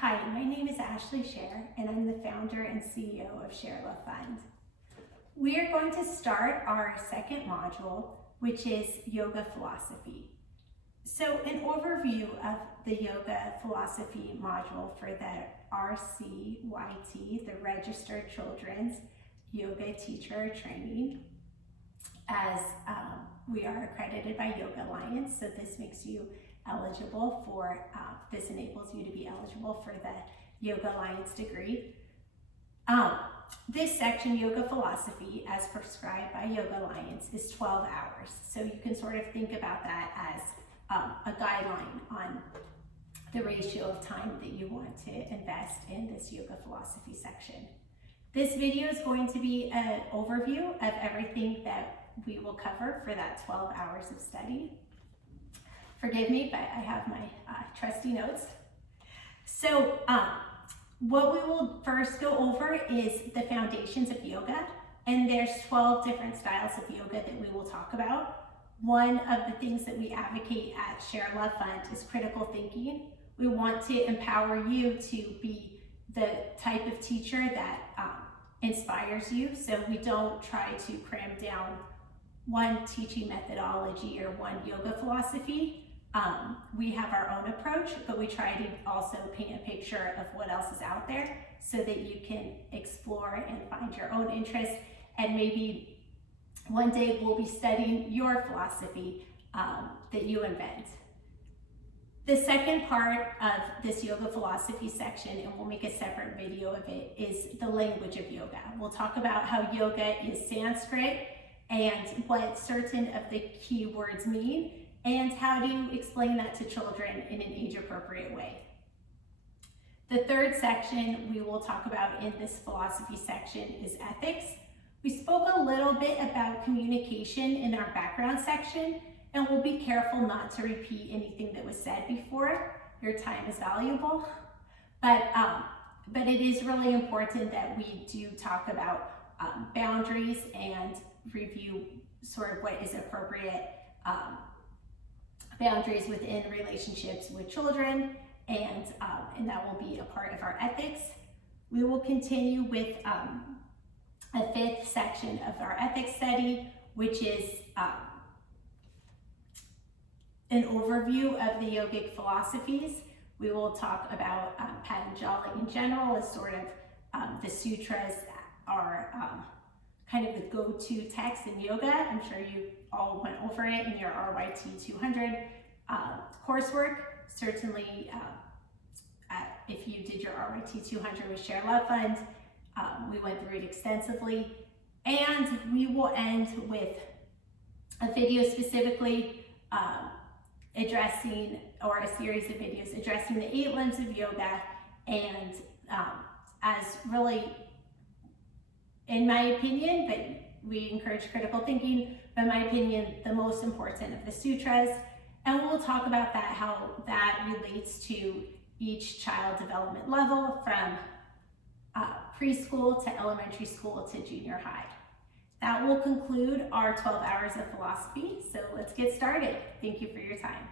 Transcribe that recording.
Hi, my name is Ashley Scher, and I'm the founder and CEO of Share Love Fund. We are going to start our second module, which is yoga philosophy. So an overview of the yoga philosophy module for the RCYT, the Registered Children's Yoga Teacher Training, as we are accredited by Yoga Alliance, so this makes you eligible for, this enables you to be eligible for the Yoga Alliance degree. This section, Yoga Philosophy, as prescribed by Yoga Alliance, is 12 hours. So you can sort of think about that as a guideline on the ratio of time that you want to invest in this Yoga Philosophy section. This video is going to be an overview of everything that we will cover for that 12 hours of study. Forgive me, but I have my trusty notes. So what we will first go over is the foundations of yoga, and there's 12 different styles of yoga that we will talk about. One of the things that we advocate at Share Love Fund is critical thinking. We want to empower you to be the type of teacher that inspires you, so we don't try to cram down one teaching methodology or one yoga philosophy. We have our own approach, but we try to also paint a picture of what else is out there so that you can explore and find your own interest, and maybe one day we'll be studying your philosophy that you invent. The second part of this yoga philosophy section, and we'll make a separate video of it, is the language of yoga. We'll talk about how yoga is Sanskrit and what certain of the key words mean, and how to explain that to children in an age-appropriate way. The third section we will talk about in this philosophy section is ethics. We spoke a little bit about communication in our background section, and we'll be careful not to repeat anything that was said before. Your time is valuable, but it is really important that we do talk about boundaries and review sort of what is appropriate boundaries within relationships with children, and that will be a part of our ethics. We will continue with a fifth section of our ethics study, which is an overview of the yogic philosophies. We will talk about Patanjali in general, as sort of the sutras are kind of the go-to text in yoga. I'm sure you all went over it in your RYT 200 coursework. Certainly, if you did your RYT 200 with Share Love Fund, we went through it extensively. And we will end with a video specifically addressing, or a series of videos addressing the 8 limbs of yoga, and as really, in my opinion, but we encourage critical thinking, but in my opinion, the most important of the sutras. And we'll talk about that, how that relates to each child development level, from preschool to elementary school to junior high. That will conclude our 12 hours of philosophy. So let's get started. Thank you for your time.